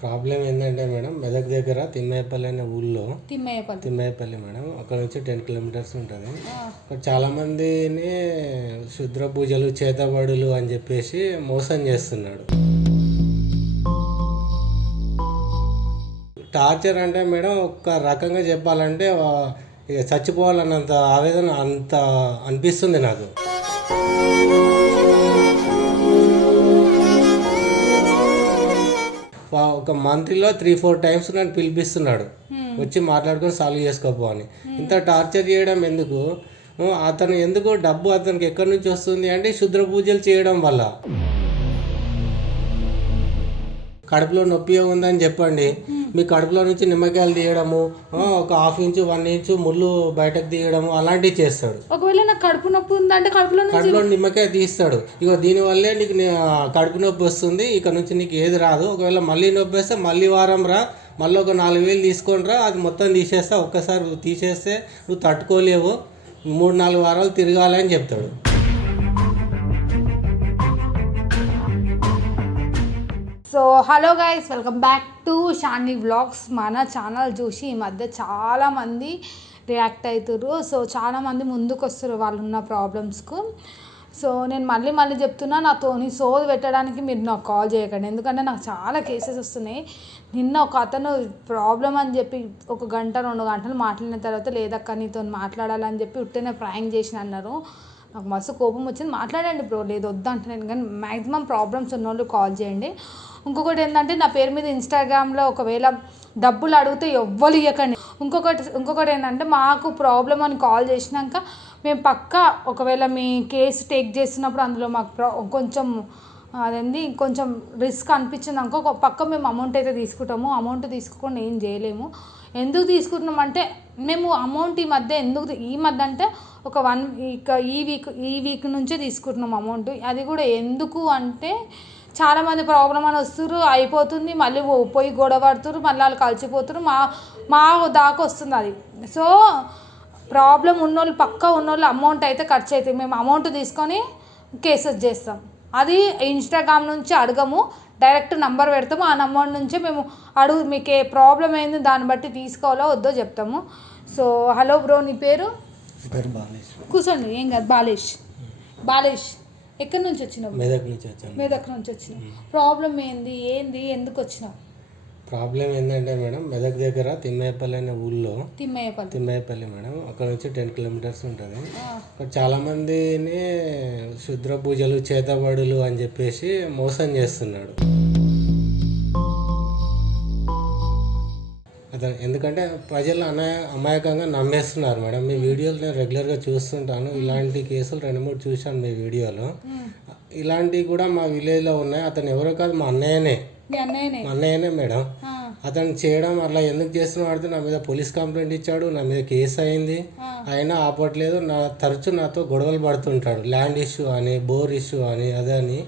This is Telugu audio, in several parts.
ప్రాబ్లం ఏంటంటే మేడం మెదక్ దగ్గర తిమ్మయ్యపల్లి అనే ఊళ్ళో తిమ్మయ్యపల్లి తిమ్మయ్యపల్లి మేడం అక్కడ నుంచి టెన్ కిలోమీటర్స్ ఉంటుంది. అక్కడ చాలా మందిని శుద్ర పూజలు చేతబడులు అని చెప్పేసి మోసం చేస్తున్నాడు. టార్చర్ అంటే మేడం ఒక రకంగా చెప్పాలంటే చచ్చిపోవాలన్నంత ఆవేదన అంత అనిపిస్తుంది నాకు. ఒక మంత్లీలో త్రీ ఫోర్ టైమ్స్ నన్ను పిలిపిస్తున్నాడు. వచ్చి మాట్లాడుకొని సాల్వ్ చేసుకోపో అని. ఇంత టార్చర్ చేయడం ఎందుకు? అతను ఎందుకు డబ్బు అతనికి ఎక్కడి నుంచి వస్తుంది అంటే శుద్ర పూజలు చేయడం వల్ల. కడుపులో నొప్పి ఉందని చెప్పండి. మీ కడుపులో నుంచి నిమ్మకాయలు తీయడము ఒక హాఫ్ ఇంచు వన్ ఇంచు ముళ్ళు బయటకు తీయడము అలాంటివి చేస్తాడు. ఒకవేళ నాకు కడుపు నొప్పి ఉందంటే కడుపులో కడుపులో నిమ్మకాయ తీస్తాడు. ఇగో దీనివల్లే నీకు కడుపు నొప్పి వస్తుంది ఇక నుంచి నీకు ఏది రాదు. ఒకవేళ మళ్ళీ నొప్పి వస్తే మళ్ళీ వారం రా మళ్ళీ ఒక నాలుగు వేలు తీసుకొని రా అది మొత్తం తీసేస్తా. ఒక్కసారి నువ్వు తీసేస్తే నువ్వు తట్టుకోలేవు. మూడు నాలుగు వారాలు తిరగాలి అని చెప్తాడు. So hello guys welcome back to Shani vlogs. మన ఛానల్ చూసి ఈ మధ్య చాలామంది రియాక్ట్ అవుతారు సో చాలామంది ముందుకు వస్తారు వాళ్ళు ఉన్న ప్రాబ్లమ్స్కు. సో నేను మళ్ళీ మళ్ళీ చెప్తున్నా నాతోని సోది పెట్టడానికి మీరు నాకు కాల్ చేయకండి. ఎందుకంటే నాకు చాలా కేసెస్ వస్తున్నాయి. నిన్న ఒక అతను ప్రాబ్లం అని చెప్పి ఒక గంట రెండు గంటలు మాట్లాడిన తర్వాత లేదక్క నీతో మాట్లాడాలని చెప్పి ఉట్టనే ప్రాంక్ చేసిన అన్నారు నాకు మస్తు కోపం వచ్చింది. మాట్లాడండి బ్రో లేదు వద్దంటున్నాను కానీ మ్యాక్సిమం ప్రాబ్లమ్స్ ఉన్న వాళ్ళు కాల్ చేయండి. ఇంకొకటి ఏంటంటే నా పేరు మీద ఇన్స్టాగ్రామ్లో ఒకవేళ డబ్బులు అడిగితే ఎవ్వరు ఇవ్వకండి ఇంకొకటి ఇంకొకటి ఏంటంటే మాకు ప్రాబ్లం అని కాల్ చేసినాక మేము పక్కా ఒకవేళ మీ కేసు టేక్ చేస్తున్నప్పుడు అందులో మాకు ప్రా కొంచెం అదేంది కొంచెం రిస్క్ అనిపించింది అనుకో ఒక పక్క మేము అమౌంట్ అయితే తీసుకుంటాము. అమౌంట్ తీసుకోకుండా ఏం చేయలేము. ఎందుకు తీసుకుంటున్నాం అంటే మేము అమౌంట్ ఈ మధ్య ఎందుకు ఈ మధ్య అంటే ఒక వన్ వీక్ ఈ వీక్ ఈ వీక్ నుంచే తీసుకుంటున్నాం అమౌంట్ అది కూడా ఎందుకు అంటే చాలామంది ప్రాబ్లం అని వస్తున్నారు అయిపోతుంది మళ్ళీ పోయి గొడవ మళ్ళీ వాళ్ళు కలిసిపోతున్నారు మా మా దాకా వస్తుంది అది. సో ప్రాబ్లం ఉన్నోళ్ళు పక్కా ఉన్నోళ్ళు అమౌంట్ అయితే ఖర్చు అవుతుంది మేము అమౌంట్ తీసుకొని కేసెస్ చేస్తాం. అది ఇన్స్టాగ్రామ్ నుంచి అడగము డైరెక్ట్ నంబర్ పెడతాము ఆ నంబర్ నుంచే మేము అడుగు మీకు ఏ ప్రాబ్లం అయింది దాన్ని బట్టి తీసుకోవాలో వద్దో చెప్తాము. సో హలో బ్రో నీ పేరు? కూర్చోండి ఏం కాదు బాలేష్. బాలేష్ ఎక్కడి నుంచి వచ్చినావు? మెదక్ నుంచి వచ్చాను. మెదక్ నుంచి వచ్చినావు. ప్రాబ్లం ఏంది ఏంది ఎందుకు వచ్చినావు? ప్రాబ్లం ఏంటంటే మేడం మెదక్ దగ్గర తిమ్మయ్యపల్లి అనే ఊళ్ళో తిమ్మయ్యపల్లి తిమ్మయ్యపల్లి మేడం అక్కడ నుంచి టెన్ కిలోమీటర్స్ ఉంటుంది. అక్కడ చాలా మందిని శుద్ర పూజలు చేతబడులు అని చెప్పేసి మోసం చేస్తున్నాడు. అతను ఎందుకంటే ప్రజలు అనాయ అమాయకంగా నమ్మేస్తున్నారు మేడం. మీ వీడియోలు నేను రెగ్యులర్గా చూస్తుంటాను. ఇలాంటి కేసులు రెండు మూడు చూశాను మీ వీడియోలో. ఇలాంటివి కూడా మా విలేజ్లో ఉన్నాయి. అతను ఎవరో కాదు మా అన్నయ్యనే. మీ అన్నయ్యనే? మేడం. అతను చేయడం అట్లా ఎందుకు చేస్తున్నాడు నా మీద పోలీస్ కంప్లైంట్ ఇచ్చాడు నా మీద కేసు అయింది. అయినా ఆపట్లేదు. నా తరచు నాతో గొడవలు పడుతుంటాడు. ల్యాండ్ ఇష్యూ అని బోర్ ఇష్యూ అని అదని.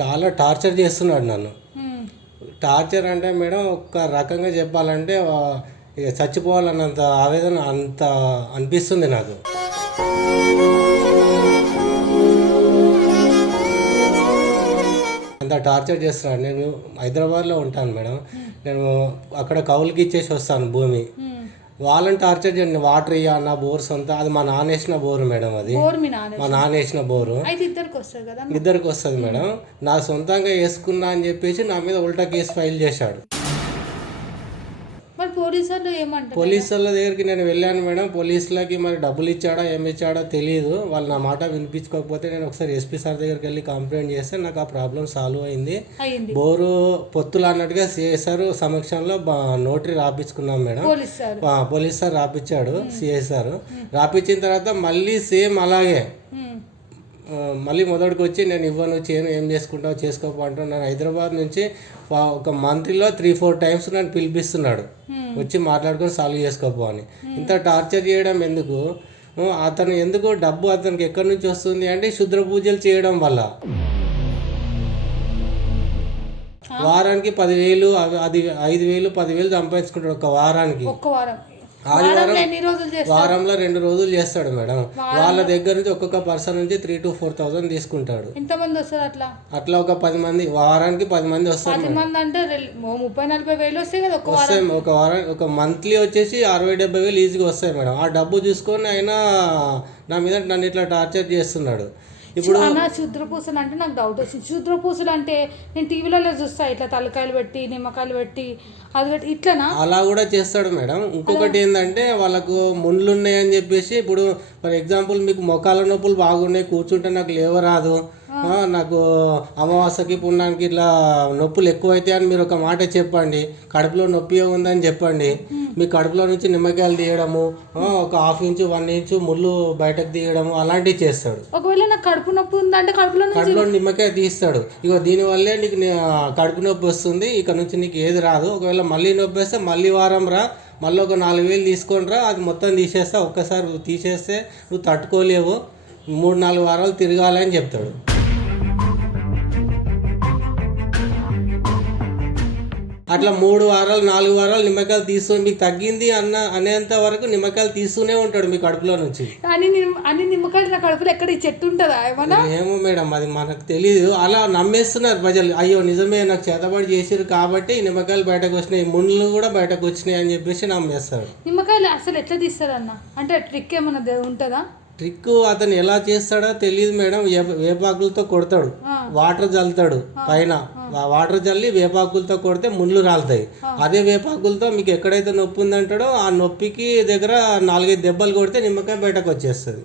చాలా టార్చర్ చేస్తున్నాడు నన్ను. టార్చర్ అంటే మేడం ఒక రకంగా చెప్పాలంటే ఇక చచ్చిపోవాలన్నంత ఆవేదన అంత అనిపిస్తుంది నాకు. అంత టార్చర్ చేస్తున్నాను నేను హైదరాబాద్లో ఉంటాను మేడం. నేను అక్కడ కౌలుకి ఇచ్చేసి వస్తాను భూమి. వాళ్ళని టార్చర్ చేయండి. వాటర్ ఇయ్య నా బోర్ సొంత అది మా నాన్న వేసిన బోరు మేడం అది. మీ నాన్న వేసిన బోరు. ఇద్దరికి వస్తుంది కదా ఇద్దరికి వస్తుంది మేడం. నా సొంతంగా వేసుకున్నా అని చెప్పేసి నా మీద ఉల్టా కేసు ఫైల్ చేశాడు. పోలీసు వాళ్ళు ఏమంటారు పోలీసు వాళ్ళ దగ్గరికి నేను వెళ్ళాను మేడం. పోలీసులకి మరి డబ్బులు ఇచ్చాడా ఏమి ఇచ్చాడో తెలియదు వాళ్ళు నా మాట వినిపించుకోకపోతే నేను ఒకసారి ఎస్పీ సార్ దగ్గరికి వెళ్ళి కంప్లైంట్ చేస్తే నాకు ఆ ప్రాబ్లం సాల్వ్ అయింది. బోరు పొత్తులు అన్నట్టుగా సిఎస్ఆర్ సమక్షంలో నోటరీ రాపించుకున్నాం మేడం. Police sir. ఆ, పోలీస్ సార్ రాపించాడు సిఐ సార్ రాపించిన తర్వాత మళ్ళీ సేమ్ అలాగే. మళ్ళీ మొదటికి వచ్చి నేను ఇవ్వను చేయను ఏం చేసుకుంటావు చేసుకోపో అంటాను హైదరాబాద్ నుంచి ఒక మంత్లీలో త్రీ ఫోర్ టైమ్స్ నన్ను పిలిపిస్తున్నాడు. వచ్చి మాట్లాడుకొని సాల్వ్ చేసుకోపో అని. ఇంత టార్చర్ చేయడం ఎందుకు? అతను ఎందుకు డబ్బు అతనికి ఎక్కడి నుంచి వస్తుంది అంటే శుద్ర పూజలు చేయడం వల్ల. వారానికి పదివేలు అది ఐదు వేలు పదివేలు సంపాదించుకుంటాడు ఒక వారానికి. ఒక్క వారం. ఆదివారం వారంలో రెండు రోజులు చేస్తాడు మేడం. వాళ్ళ దగ్గర నుంచి ఒక్కొక్క పర్సన్ నుంచి త్రీ టు ఫోర్ థౌసండ్ తీసుకుంటాడు. ఎంతమంది వస్తారు అట్లా? అట్లా ఒక పది మంది వారానికి పది మంది వస్తారు పది మంది అంటే ముప్పై నలభై వేలు వస్తాయి కదా ఒక వారం వస్తాయి ఒక వారం ఒక మంత్లీ వచ్చేసి అరవై డెబ్బై వేలు ఈజీగా వస్తాయి మేడం. ఆ డబ్బు చూసుకొని ఆయన నా మీద నన్ను ఇట్లా టార్చర్ చేస్తున్నాడు. ఇప్పుడు అన్న శుద్రపూసలు అంటే నాకు డౌట్ వచ్చింది శుద్రపూసలు అంటే నేను టీవీలలో చూస్తా ఇట్లా తలకాయలు పెట్టి నిమ్మకాయలు పెట్టి అది పెట్టి ఇట్లనా? అలా కూడా చేస్తాడు మేడం. ఇంకొకటి ఏంటంటే వాళ్ళకు ముళ్ళు ఉన్నాయని చెప్పేసి ఇప్పుడు ఫర్ ఎగ్జాంపుల్ మీకు మొఖాల నొప్పులు బాగున్నాయి కూర్చుంటే నాకు లేవరాదు నాకు అమావాస్యకి పుణ్యానికి ఇట్లా నొప్పులు ఎక్కువైతే అని మీరు ఒక మాట చెప్పండి. కడుపులో నొప్పి ఉందని చెప్పండి. మీ కడుపులో నుంచి నిమ్మకాయలు తీయడము ఒక హాఫ్ ఇంచు వన్ ఇంచు ముళ్ళు బయటకు తీయడము అలాంటివి చేస్తాడు. ఒకవేళ నాకు కడుపు నొప్పి ఉందంటే కడుపులో కడుపులో నిమ్మకాయ తీస్తాడు. ఇగో దీనివల్లే నీకు కడుపు నొప్పి వస్తుంది. ఇక నుంచి నీకు ఏది రాదు. ఒకవేళ మళ్ళీ నొప్పి వస్తే మళ్ళీ వారం రా. మళ్ళీ ఒక నాలుగు వేలు తీసుకొని రా. అది మొత్తం తీసేస్తా. ఒక్కసారి నువ్వు తీసేస్తే నువ్వు తట్టుకోలేవు. మూడు నాలుగు వారాలు తిరగాలి అని చెప్తాడు. అట్లా మూడు వారాలు నాలుగు వారాలు నిమ్మకాయలు తీసుకొని మీకు తగ్గింది అన్న అనేంత వరకు నిమ్మకాయలు తీస్తూనే ఉంటాడు మీ కడుపులో నుంచి. అన్ని నిమ్- అన్ని నిమ్మకాయలు నా కడుపులో ఎక్కడ ఈ చెట్టు ఉంటుందా? ఏమన్నా? ఏమో మేడం అది మనకు తెలియదు అలా నమ్మేస్తున్నారు ప్రజలు. అయ్యో నిజమే నాకు చేతబడి చేసిరు కాబట్టి ఈ నిమ్మకాయలు బయటకు వచ్చినాయి ముళ్ళు కూడా బయటకు వచ్చినాయి అని చెప్పేసి నమ్మేస్తారు. నిమ్మకాయలు అసలు ఎట్లా తీస్తారన్న అంటే ట్రిక్ ఏమన్నా ఉంటుందా? ట్రిక్ అతను ఎలా చేస్తాడో తెలియదు మేడం. వేప- వేపాకులతో కొడతాడు. వాటర్ చల్లుతాడు పైన. వాటర్ చల్లి వేపాకులతో కొడితే ముళ్ళు రాలుతాయి. అదే వేపాకులతో మీకు ఎక్కడైతే నొప్పి ఉందంటాడో ఆ నొప్పికి దగ్గర నాలుగైదు దెబ్బలు కొడితే నిమ్మకాయ బయటకు వచ్చేస్తుంది.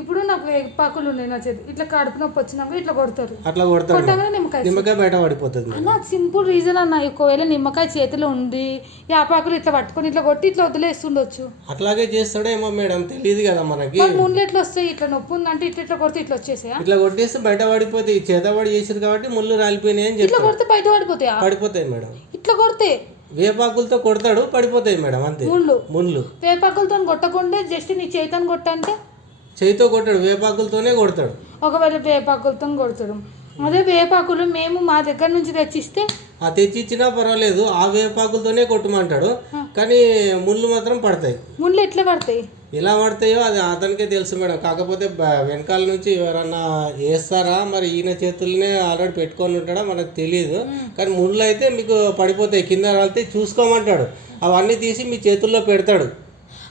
ఇప్పుడు నాకు వేపాకులు ఉన్నాయి నా చేతి. ఇట్లా కడుపు నొప్పి వచ్చినాక ఇట్లా కొడతారు. అట్లా కొట్టగానే నిమ్మకాయ నిమ్మకాయ బయట పడిపోతుంది. అన్న సింపుల్ రీజన్ అన్న ఒకవేళ నిమ్మకాయ చేతిలో ఉండి యాపాకులు ఇట్లా పట్టుకొని ఇట్లా కొట్టి ఇట్లా వదిలేస్తుండొచ్చు. అట్లాగే చేస్తాడేమో మేడం తెలియదు కదా మనకి. ముందు ఎట్లా వస్తాయి? ఇట్లా నొప్పి ఉందంటే ఇట్లా ఇట్లా కొడితే ఇట్లా వచ్చేసాయా ఇట్లా కొట్టేస్తే బయట పడిపోతాయి చేతబడి చేసారు కాబట్టి ముళ్ళు రాలిపోయినాయి అని ఇట్లా కొడితే బయట పడిపోతాయా? పడిపోతాయి మేడం. ఇట్లా కొడితే? వేపాకులతో కొడతాడు పడిపోతాయి మేడం అంతే. ముళ్ళు. ముళ్ళు. వేపాకులతో కొట్టకుండా జస్ట్ నీ చేతను కొట్టంటే? చేయితో కొట్టాడు వేపాకులతోనే కొడతాడు. ఒకవేళ వేపాకులతో కొడతాడు. అదే వేపాకులు మేము మా దగ్గర నుంచి తెచ్చిస్తే? ఆ తెచ్చి ఇచ్చినా పర్వాలేదు ఆ వేపాకులతోనే కొట్టమంటాడు. కానీ ముళ్ళు మాత్రం పడతాయి. ముళ్ళు ఎట్లా పడతాయి? ఎలా పడతాయో అది అతనికే తెలుసు మేడం. కాకపోతే వెనకాల నుంచి ఎవరన్నా వేస్తారా? మరి ఈయన చేతుల్నే ఆల్రెడీ పెట్టుకొని ఉంటాడా? మనకు తెలియదు కానీ ముళ్ళు అయితే మీకు పడిపోతాయి. కింద రాలితే చూసుకోమంటాడు. అవన్నీ తీసి మీ చేతుల్లో పెడతాడు.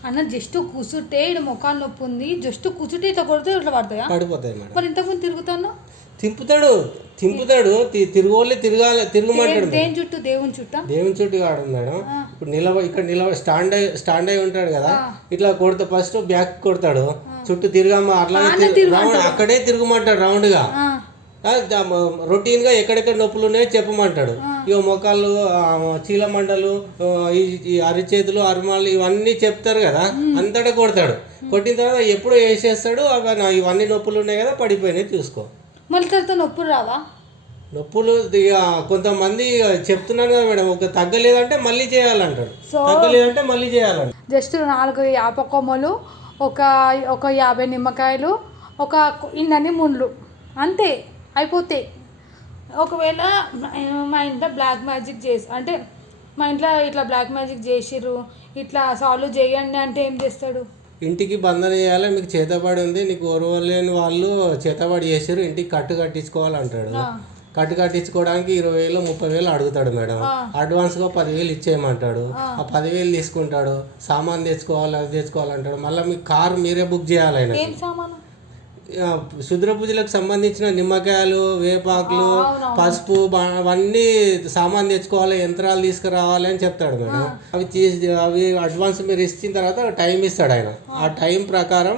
అన్న జస్ట్ కూర్చుంటే ఇక్కడ ముఖాలు నొప్పి ఉంది జస్ట్ కూర్చుంటే ఇట్లా కొడితే ఇట్లా పడతాయా? పడిపోతాయి మేడం. మరి ఇంతకుముందు తిరుగుతాను? తింపుతాడు తి- తిరగోళ్ళే తిరగాలి తిరగమంటాడు దేని చుట్టూ? దేవుని చుట్టా? దేవుని చుట్టూ కాడు మేడం. ఇప్పుడు నిలబ ఇక్కడ నిలబ స్టాండ్ అయి స్టాండ్ అయి ఉంటాడు కదా. ఇట్లా కొడితే ఫస్ట్ బ్యాక్ కొడతాడు. చుట్టూ తిరగమ్మ రౌండ్ అక్కడే తిరగమంటాడు రౌండ్ గా ఆ, రొటీన్గా ఎక్కడెక్కడ నొప్పులు ఉన్నాయో చెప్పమంటాడు. ఇక మొక్కలు చీలమండలు ఈ అరిచేతులు అరిమాలు ఇవన్నీ చెప్తారు కదా అంతటా కొడతాడు. కొట్టిన తర్వాత ఎప్పుడు వేసేస్తాడు అవి ఇవన్నీ నొప్పులు ఉన్నాయి కదా పడిపోయినాయి చూసుకో. మళ్ళీ తర్వాత నొప్పులు రావా? నొప్పులు ఇక కొంతమంది చెప్తున్నాను కదా మేడం ఒక తగ్గలేదంటే మళ్ళీ చేయాలంటాడు. తగ్గలేదంటే మళ్ళీ చేయాలంట జస్ట్ నాలుగు యాప కొమ్మలు ఒక ఒక యాభై నిమ్మకాయలు ఒక ఇన్నన్ని ముండ్లు అంతే. అయిపోతాయి ఒకవేళ మా ఇంట్లో బ్లాక్ మ్యాజిక్ చేసి అంటే మా ఇంట్లో ఇట్లా బ్లాక్ మ్యాజిక్ చేసిర్రు ఇట్లా సాల్వ్ చేయండి అంటే ఏం చేస్తాడు? ఇంటికి బంధన చేయాలి మీకు చేతబడి ఉంది నీకు ఓర్వలేని వాళ్ళు చేతబడి చేసారు ఇంటికి కట్టు కట్టించుకోవాలంటాడు. కట్టు కట్టించుకోవడానికి ఇరవై వేలు ముప్పై వేలు అడుగుతాడు మేడం. అడ్వాన్స్గా పదివేలు ఇచ్చేయమంటాడు. ఆ. పదివేలు తీసుకుంటాడు సామాన్ తెచ్చుకోవాలి అది తెచ్చుకోవాలంటాడు. మళ్ళీ మీ కారు మీరే బుక్ చేయాలి ఆయన శుద్ర పూజలకు సంబంధించిన నిమ్మకాయలు వేపాకులు పసుపు అవన్నీ సామాన్ తెచ్చుకోవాలి యంత్రాలు తీసుకురావాలి అని చెప్తాడు మేడం. అవి తీసి అవి అడ్వాన్స్ మీరు ఇచ్చిన తర్వాత టైం ఇస్తాడు ఆయన. ఆ టైం ప్రకారం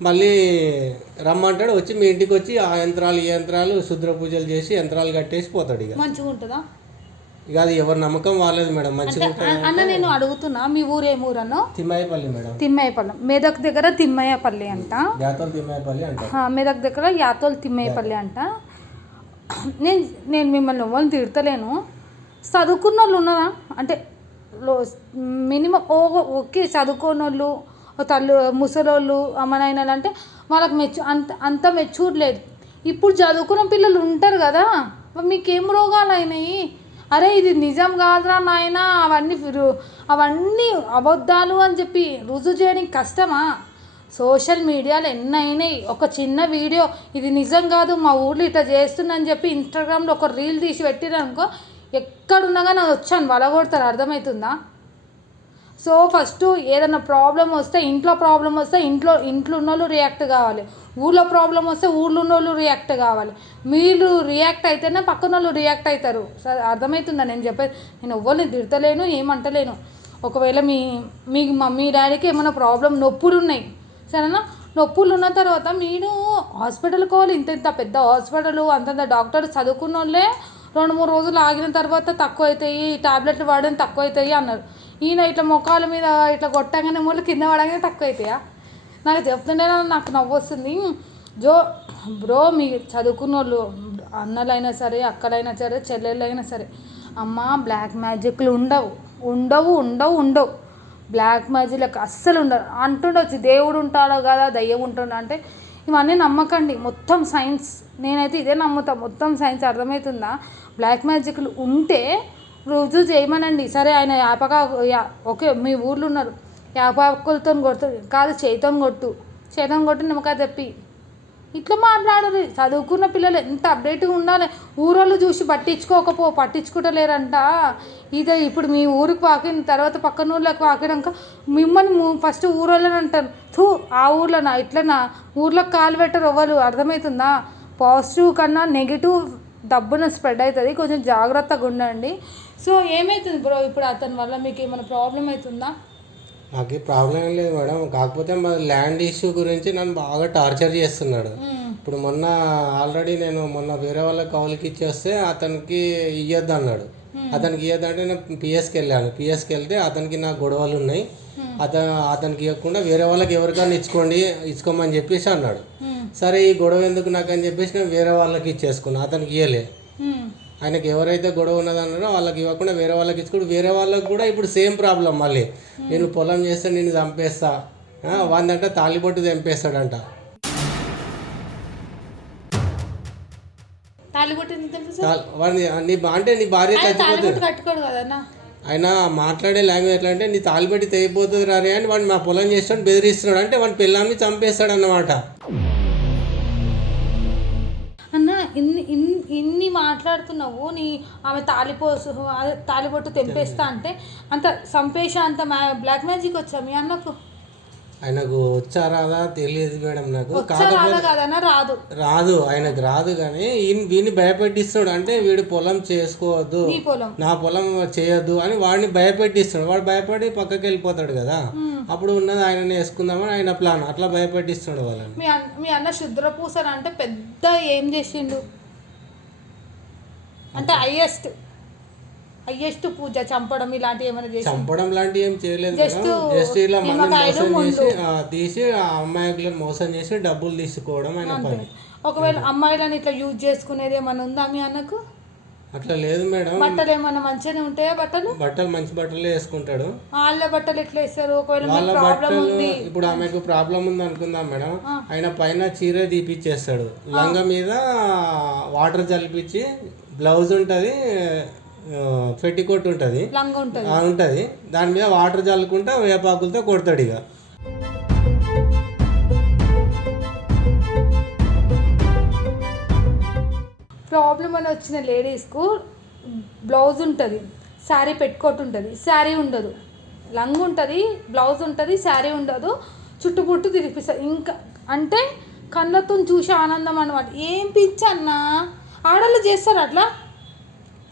మళ్ళీ రమ్మంటాడు వచ్చి మీ ఇంటికి వచ్చి ఆ యంత్రాలు ఈ యంత్రాలు శుద్ర పూజలు చేసి యంత్రాలు కట్టేసి పోతాడు ఇక. మంచిగా ఉంటుందా ఇక అది ఎవరి నమ్మకం వాళ్ళది మేడం మంచిగా అన్న నేను అడుగుతున్నా మీ ఊరు ఏం ఊరు అన్న తిమ్మాయిపల్లి మేడం. తిమ్మయ్యపల్లి మెదక్ దగ్గర తిమ్మయ్యపల్లి అంట. జాతర తిమ్మాయిపల్లి అంటారు ఆ, మెదక్ దగ్గర యాతోల్ తిమ్మయ్యపల్లి అంట. నేను నేను మిమ్మల్ని ఎవరిని తిడతలేను. చదువుకున్న వాళ్ళు ఉన్నారా? అంటే మినిమం ఓ ఓకే చదువుకున్న వాళ్ళు తల్లు ముసలోళ్ళు అమ్మనాయనలు అంటే వాళ్ళకి మెచ్చు అంత అంత మెచ్యూర్ లేదు. ఇప్పుడు చదువుకున్న పిల్లలు ఉంటారు కదా మీకేం రోగాలు అయినాయి అరే ఇది నిజం కాదురా నాయన అవన్నీ రు- అవన్నీ అబద్ధాలు అని చెప్పి రుజువు చేయడానికి కష్టమా? సోషల్ మీడియాలో ఎన్ని ఒక చిన్న వీడియో ఇది నిజం కాదు మా ఊర్లో ఇట్లా చేస్తుందని చెప్పి ఇన్స్టాగ్రామ్లో ఒక రీల్ తీసి పెట్టిరనుకో ఎక్కడున్నా కానీ అది వచ్చాను వలగొడతారు అర్థమవుతుందా? సో ఫస్ట్ ఏదైనా ప్రాబ్లం వస్తే ఇంట్లో ప్రాబ్లం వస్తే ఇంట్లో ఇంట్లో ఉన్న వాళ్ళు రియాక్ట్ కావాలి. ఊళ్ళో ప్రాబ్లం వస్తే ఊళ్ళో ఉన్న వాళ్ళు రియాక్ట్ కావాలి. మీరు రియాక్ట్ అయితేనే పక్కన వాళ్ళు రియాక్ట్ అవుతారు సరే అర్థమవుతుందా నేను చెప్పేది? నేను ఎవ్వరిని తిడతలేను ఏమంటలేను. ఒకవేళ మీ మీ మమ్మీ డాడీకి ఏమైనా ప్రాబ్లం నొప్పులు ఉన్నాయి సరేనా? నొప్పులు ఉన్న తర్వాత మీరు హాస్పిటల్కి పోవాలి. ఇంత ఇంత పెద్ద హాస్పిటల్ అంతంత డాక్టర్ చదువుకున్న వాళ్ళే రెండు మూడు రోజులు ఆగిన తర్వాత తక్కువ అవుతాయి టాబ్లెట్లు వాడడం తక్కువ అవుతాయి అన్నారు. ఈయన ఇట్లా మొఖాల మీద ఇట్లా కొట్టగానే మూల కింద పడగానే తక్కువ అవుతాయా నాకు చెప్తుంటే నాకు నవ్వు వస్తుంది జో బ్రో మీ చదువుకున్న వాళ్ళు అన్నలైనా సరే అక్కలైనా సరే చెల్లెళ్ళైనా సరే అమ్మ బ్లాక్ మ్యాజిక్లు ఉండవు. ఉండవు ఉండవు ఉండవు. బ్లాక్ మ్యాజిక్ అస్సలు ఉండరు అంటుండొచ్చు దేవుడు ఉంటాడో కదా దయ్యం ఉంటుండో అంటే ఇవన్నీ నమ్మకండి. మొత్తం సైన్స్ నేనైతే ఇదే నమ్ముతా. మొత్తం సైన్స్ అర్థమవుతుందా బ్లాక్ మ్యాజిక్లు ఉంటే రుజువు చేయమనండి. సరే ఆయన యాపగా యా- ఓకే మీ ఊర్లో ఉన్నారు. యాపాకులతో కొడుతు కాదు చేతితో కొట్టు. చేతం కొట్టు నిమ్మకాయ తెప్పి. ఇట్లా మాట్లాడరు. చదువుకున్న పిల్లలు ఎంత అప్డేట్గా ఉండాలి. ఊరోళ్ళు చూసి పట్టించుకోకపో పట్టించుకుంటలేరంట. ఇదే ఇప్పుడు మీ ఊరికి పాకిన తర్వాత పక్కన ఊళ్ళకి పాకినాక మిమ్మల్ని ఫస్ట్ ఊరోళ్ళని అంటారు. థూ ఆ ఊర్లోనా ఇట్లనా? ఊర్లోకి కాలు పెట్టరు ఎవ్వరు అర్థమవుతుందా పాజిటివ్ కన్నా నెగిటివ్ దబ్బున స్ప్రెడ్ అవుతుంది. కొంచెం జాగ్రత్తగా ఉండండి. సో ఏమవుతుంది బ్రో ఇప్పుడు అతని వల్ల మీకు ఏమైనా ప్రాబ్లం అవుతుందా? నాకు ప్రాబ్లం ఏం లేదు మేడం. కాకపోతే మా ల్యాండ్ ఇష్యూ గురించి నన్ను బాగా టార్చర్ చేస్తున్నాడు. ఇప్పుడు మొన్న ఆల్రెడీ నేను మొన్న వేరే వాళ్ళ కౌలుకి ఇచ్చేస్తే అతనికి ఇయ్యొద్దు అన్నాడు అతనికి ఇవ్వదంటే నేను పిఎస్కి వెళ్ళాను. పిఎస్కి వెళ్తే అతనికి నా గొడవలు ఉన్నాయి. అతను అతనికి ఇవ్వకుండా వేరే వాళ్ళకి ఎవరికైనా ఇచ్చుకోండి ఇచ్చుకోమని చెప్పేసి అన్నాడు. సరే ఈ గొడవ ఎందుకు నాకు అని చెప్పేసి నేను వేరే వాళ్ళకి ఇచ్చేసుకున్నా. అతనికి ఇవ్వలే ఆయనకి ఎవరైతే గొడవ ఉన్నదన్నారో వాళ్ళకి ఇవ్వకుండా వేరే వాళ్ళకి ఇచ్చుకుంటూ వేరే వాళ్ళకి కూడా ఇప్పుడు సేమ్ ప్రాబ్లం మళ్ళీ. నేను పొలం చేస్తే నేను చంపేస్తా. ఆ, తాలిబొట్టు చంపేస్తాడంట వాడిని నీ అంటే నీ భార్య చచ్చిపోతుంది. కట్టుకోడు కదన్నా ఆయన మాట్లాడే లాంగ్వేజ్ ఎట్లా అంటే నీ తాలిబెట్టి తెగిపోతుంది రారే అని వాడిని మా పొలం చేస్తాడు బెదిరిస్తున్నాడు. అంటే వాడి పిల్లాన్ని చంపేస్తాడు అన్నమాట. అన్న ఇన్ని ఇన్ని మాట్లాడుతున్నావు నీ ఆమె తాలిపోసు అదే తాలిబొట్టు తెంపేస్తా అంటే అంత సంపేష అంత బ్లాక్ మ్యాజిక్ వచ్చా మీ అన్నకు? ఆయనకు వచ్చా రాదా తెలియదు మేడం నాకు. వచ్చా రాదా రాదు. ఆయనకు రాదు కానీ వీడిని భయపెట్టిస్తున్నాడు అంటే వీడు పొలం చేసుకోవద్దు. నీ పొలం. నా పొలం చేయొద్దు అని వాడిని భయపెట్టిస్తున్నాడు వాడు భయపడి పక్కకి వెళ్ళిపోతాడు కదా. అప్పుడు ఉన్నది ఆయన వేసుకుందామని ఆయన ప్లాన్. అట్లా భయపెట్టిస్తున్నాడు వాళ్ళని. మీ అన్న శుద్రపూసన అంటే పెద్ద ఏం చేసిండు? అంటే హయ్యెస్ట్ హయ్యెస్ట్ పూజ చంపడం ఇలాంటివి ఏమైనా చేసి చంపడం లాంటివి ఏం చేయలేదు మేడం. జస్ట్ ఇలా మోసం. చేసి తీసి ఆ అమ్మాయిలను మోసం చేసి డబ్బులు తీసుకోవడం ఆయన పని. ఒకవేళ అమ్మాయిలను ఇట్లా యూజ్ చేసుకునేది ఏమైనా ఉందా మీ అన్నకు? అట్లా లేదు మేడం. బట్టలు ఏమైనా మంచిగానే ఉంటాయా బట్టలు? బట్టలు మంచి బట్టలే వేసుకుంటాడు. వాళ్ళ బట్టలు ఎట్లా వేస్తారు? ఒకవేళ వాళ్ళ బట్టలు ఉంది. ఇప్పుడు ఆమెకు ప్రాబ్లం ఉంది అనుకుందాం మేడం ఆయన పైన చీర తీపిచ్చేస్తాడు. లంగ మీద వాటర్ జలిపించి బ్లౌజ్ ఉంటుంది పెట్టికోట్ ఉంటుంది లంగా ఉంటుంది. దాని మీద వాటర్ చల్లుకుంటా వేపాకులతో కొడతాడు ఇక ప్రాబ్లం అని వచ్చిన లేడీస్కు బ్లౌజ్ ఉంటుంది శారీ పెట్టుకోట్ ఉంటుంది శారీ ఉండదు. లంగ్ ఉంటుంది బ్లౌజ్ ఉంటుంది శారీ ఉండదు చుట్టుపుట్టు తిరిపిస్తారు ఇంకా అంటే కళ్ళతో చూసే ఆనందం అనమాట ఏం పిచ్చి అన్న ఆడవాళ్ళు చేస్తారు అట్లా?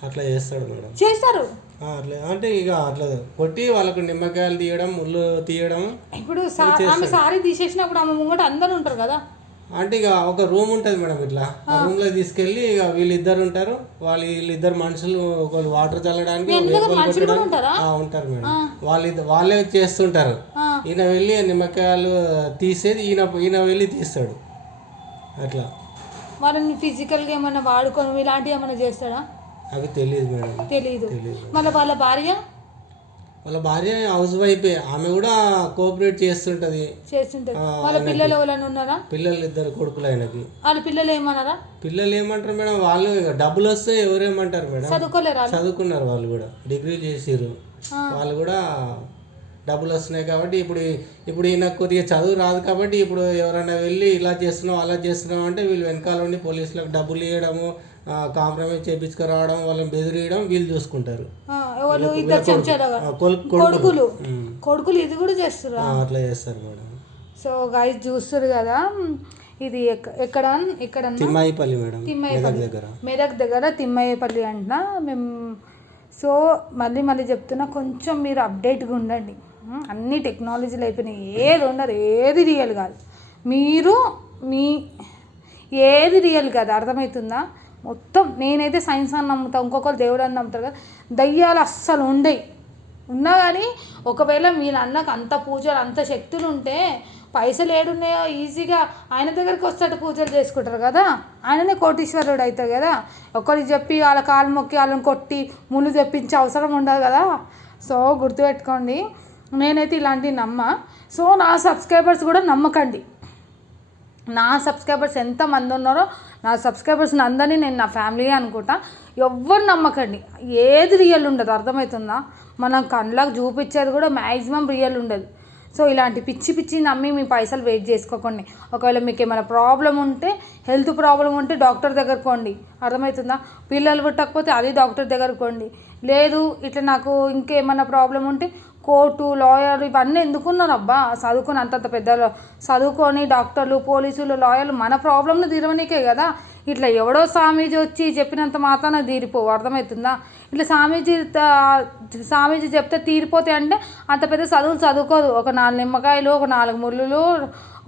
అట్లా చేస్తాడు మేడం. చేస్తారు? అట్లా అంటే ఇక అట్లా కొట్టి వాళ్ళకు నిమ్మకాయలు తీయడం ముళ్ళు తీయడం ఇప్పుడు సా- ఆమె సారీ తీసేసినప్పుడు ఆమె ముంగట అందరు ఉంటారు కదా? అంటే ఇక ఒక రూమ్ ఉంటుంది మేడం ఇట్లా. ఆ రూమ్లో తీసుకెళ్ళి ఇక వీళ్ళిద్దరు ఉంటారు. వాళ్ళు వీళ్ళిద్దరు మనుషులు ఒకళ్ళు వాటర్ చల్లడానికి మనుషులు కూడా ఉంటారా? ఆ, ఉంటారు మేడం. వాళ్ళు వాళ్ళే చేస్తుంటారు. ఆ. ఈయన వెళ్ళి ఆ నిమ్మకాయలు తీసేది ఈయన ఈయన వెళ్ళి తీస్తాడు. అట్లా. వాళ్ళని ఫిజికల్గా ఏమైనా వాడుకొని ఇలాంటివి ఏమైనా చేస్తాడా? అవి తెలియదు మేడం. తెలియదు మళ్ళీ వాళ్ళ భార్య? వాళ్ళ భార్య హౌస్ వైఫే. ఆమె కూడా కోఆపరేట్ చేస్తుంటది. చేస్తుంటారు ఆ, వాళ్ళ పిల్లలు ఎవరైనా ఉన్నారా? పిల్లలు ఇద్దరు కొడుకులు ఆయనకి. వాళ్ళ పిల్లలు ఏమన్నారా? పిల్లలు ఏమంటారు మేడం? వాళ్ళు డబ్బులు వస్తే ఎవరేమంటారు మేడం? చదువుకోలేరా చదువుకున్నారు వాళ్ళు కూడా. డిగ్రీ చేసిర్రు. ఆ. వాళ్ళు కూడా డబ్బులు వస్తున్నాయి కాబట్టి ఇప్పుడు ఇప్పుడు ఈయన కొద్దిగా చదువు రాదు కాబట్టి ఇప్పుడు ఎవరైనా వెళ్ళి ఇలా చేస్తున్నాం అలా చేస్తున్నాం అంటే వీళ్ళు వెనకాల ఉండి పోలీసులకు డబ్బులు ఇవ్వడము కాంప్రమైజ్ చేపించుకురావడం వాళ్ళని బెదిరియడం వీళ్ళు చూసుకుంటారు. కొడుకులు. కొడుకులు. ఇది కూడా చేస్తురా? అట్లా చేస్తారు మేడం. సో గైస్ చూస్తారు కదా ఇది ఎక్క- ఎక్కడ? ఎక్కడ తిమ్మాయిపల్లి మేడం మెదక్ తిమ్మయ్యపల్లి దగ్గర. మెదక్ దగ్గర తిమ్మయ్యపల్లి అంట. మేము సో మళ్ళీ మళ్ళీ చెప్తున్నా కొంచెం మీరు అప్డేట్గా ఉండండి. అన్ని టెక్నాలజీలు అయిపోయినాయి. ఏది ఉండదు ఏది రియల్ కాదు. మీరు మీ ఏది రియల్ కాదు అర్థమవుతుందా? మొత్తం నేనైతే సైన్స్ అని నమ్ముతా ఇంకొకరు దేవుడు అని నమ్ముతారు కదా. దయ్యాలు అస్సలు ఉండయి. ఉన్నా కానీ ఒకవేళ వీళ్ళ అన్నకు అంత పూజలు అంత శక్తులు ఉంటే పైసలు ఏడున్నాయో ఈజీగా ఆయన దగ్గరికి వస్తాడు పూజలు చేసుకుంటారు కదా. ఆయననే కోటీశ్వరుడు అవుతారు కదా. ఒకరికి చెప్పి వాళ్ళ కాలు మొక్కి వాళ్ళని కొట్టి ముళ్ళు తెప్పించే అవసరం ఉండదు కదా. సో గుర్తుపెట్టుకోండి నేనైతే ఇలాంటివి నమ్మ. సో నా సబ్స్క్రైబర్స్ కూడా నమ్మకండి. నా సబ్స్క్రైబర్స్ ఎంతమంది ఉన్నారో నా సబ్స్క్రైబర్స్ని అందరినీ నేను నా ఫ్యామిలీ అనుకుంటా. ఎవ్వరు నమ్మకండి. ఏది రియల్ ఉండదు. అర్థమవుతుందా? మనం కళ్ళకు చూపించేది కూడా మ్యాక్సిమం రియల్ ఉండదు. సో ఇలాంటి పిచ్చి పిచ్చి నమ్మి మీ పైసలు వెయిట్ చేసుకోకండి. ఒకవేళ మీకు ఏమైనా ప్రాబ్లం ఉంటే హెల్త్ ప్రాబ్లం ఉంటే డాక్టర్ దగ్గర పోండి. అర్థమవుతుందా? పిల్లలు పుట్టకపోతే అది డాక్టర్ దగ్గర పోండి. లేదు ఇట్లా నాకు ఇంకేమైనా ప్రాబ్లం ఉంటే కోర్టు లాయర్ ఇవన్నీ ఎందుకున్నారు అబ్బా? చదువుకుని అంతంత పెద్ద చదువుకొని డాక్టర్లు పోలీసులు లాయర్లు మన ప్రాబ్లంను తీరవనికే కదా? ఇట్లా ఎవడో స్వామీజీ వచ్చి చెప్పినంత మాత్రాన తీరిపోవు అర్థమవుతుందా? ఇట్లా స్వామీజీ స్వామీజీ చెప్తే తీరిపోతే అంటే అంత పెద్ద చదువులు చదువుకోదు. ఒక నాలుగు నిమ్మకాయలు ఒక నాలుగు ముళ్ళులు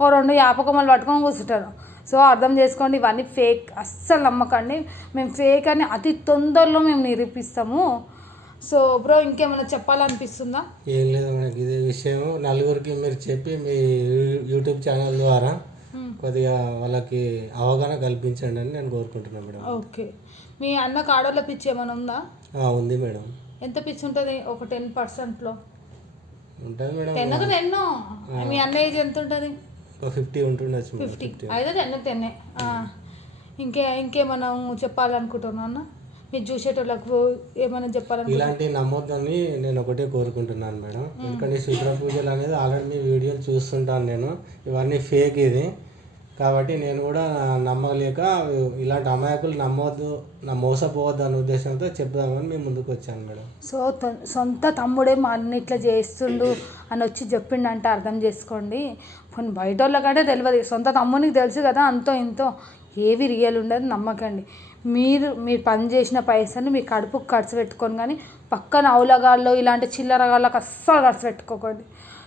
ఓ రెండు యాపకమ్మలు పట్టుకొని కూర్చుంటారు. సో అర్థం చేసుకోండి ఇవన్నీ ఫేక్. అస్సలు నమ్మకండి. మేము ఫేక్ అని అతి తొందరలో మేము నిరూపిస్తాము. సో బ్రో ఇంకేమైనా చెప్పాలనిపిస్తుందా? ఏం లేదు మనకి ఇదే విషయం నలుగురికి మీరు చెప్పి మీ యూట్యూబ్ ఛానల్ ద్వారా కొద్దిగా వాళ్ళకి అవగాహన కల్పించండి అని నేను కోరుకుంటున్నాను మేడం. ఓకే. మీ అన్న కాడోళ్ళ పిచ్చి ఏమైనా ఉందా? ఉంది మేడం. ఎంత పిచ్చి ఉంటుంది? ఒక టెన్ పర్సెంట్లో. ఉంటుంది మేడం. టెన్కు టెన్. మీ అన్న ఏజ్ ఎంత ఉంటుంది? ఫిఫ్టీ ఉంటుండొచ్చు ఫిఫ్టీ. అయితే టెన్ టెన్నే ఇంకే ఇంకేమైనా చెప్పాలనుకుంటున్నా అన్న? మీరు చూసేటోళ్ళకు ఏమైనా చెప్పాలనుకుంటున్నా ఇలాంటి నమ్మొద్దని నేను ఒకటే కోరుకుంటున్నాను మేడం. ఎందుకంటే శుక్ర పూజలు అనేది ఆల్రెడీ మీ వీడియోలు చూస్తుంటాను నేను. ఇవన్నీ ఫేక్ ఇది. కాబట్టి నేను కూడా నమ్మలేక ఇలాంటి అమాయకులు నమ్మొద్దు నా మోసపోవద్దు అనే ఉద్దేశంతో చెప్దామని మేము ముందుకు వచ్చాను మేడం. సో సొంత తమ్ముడే మా అన్న ఇట్లా చేస్తుండు అని వచ్చి చెప్పిండంటే అర్థం చేసుకోండి. కొన్ని బయట వాళ్ళకంటే తెలియదు సొంత తమ్మునికి తెలుసు కదా అంతో ఇంతో. ఏవి రియల్ ఉండదు నమ్మకండి. మీరు మీరు పని చేసిన పైసలు మీ కడుపుకు ఖర్చు పెట్టుకొని కానీ పక్కన అవులగాళ్ళు ఇలాంటి చిల్లరగాళ్ళకి అస్సలు ఖర్చు పెట్టుకోకండి.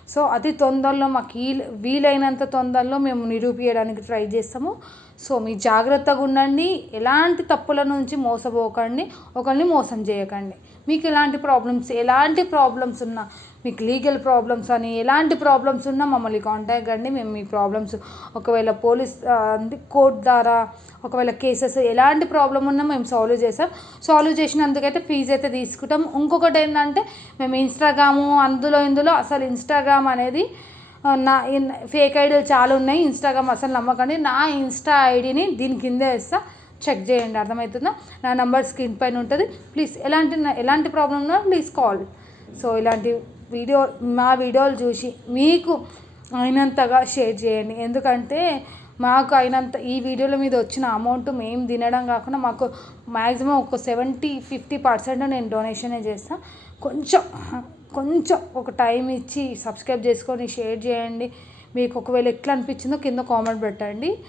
సో అతి తొందరలో మాకు వీలు వీలైనంత తొందరలో మేము నిరూపించడానికి ట్రై చేస్తాము. సో మీ జాగ్రత్తగా ఉండండి. ఎలాంటి తప్పుల నుంచి మోసపోకండి. ఒకరిని మోసం చేయకండి. మీకు ఎలాంటి ప్రాబ్లమ్స్ ఎలాంటి ప్రాబ్లమ్స్ ఉన్నా మీకు లీగల్ ప్రాబ్లమ్స్ అని ఎలాంటి ప్రాబ్లమ్స్ ఉన్నా మమ్మల్ని కాంటాక్ట్ కండి. మేము మీ ప్రాబ్లమ్స్ ఒకవేళ పోలీస్ కోర్ట్ ద్వారా ఒకవేళ కేసెస్ ఎలాంటి ప్రాబ్లం ఉన్నా మేము సాల్వ్ చేస్తాం. సాల్వ్ చేసినందుకైతే ఫీజు అయితే తీసుకుంటాం. ఇంకొకటి ఏంటంటే మేము ఇన్స్టాగ్రాము అందులో ఇందులో అసలు ఇన్స్టాగ్రామ్ అనేది నా ఫేక్ ఐడీలు చాలా ఉన్నాయి. ఇన్స్టాగ్రామ్ అసలు నమ్మకండి. నా ఇన్స్టా ఐడిని దీని కిందే వేస్తా. చెక్ చేయండి. అర్థమవుతుందా? నా నంబర్ స్క్రీన్ పైన ఉంటుంది. ప్లీజ్ ఎలాంటి ఎలాంటి ప్రాబ్లం ఉన్నా ప్లీజ్ కాల్ సో ఇలాంటి వీడియో మా వీడియోలు చూసి మీకు అయినంతగా షేర్ చేయండి. ఎందుకంటే మాకు అయినంత ఈ వీడియోల మీద వచ్చిన అమౌంట్ మేము తినడం కాకుండా మాకు మ్యాక్సిమం ఒక సెవెంటీ ఫిఫ్టీ పర్సెంట్ నేను డొనేషనే చేస్తాను కొంచెం కొంచెం ఒక టైం ఇచ్చి సబ్స్క్రైబ్ చేసుకొని షేర్ చేయండి. మీకు ఒకవేళ ఎట్లా అనిపించిందో కింద కామెంట్ పెట్టండి.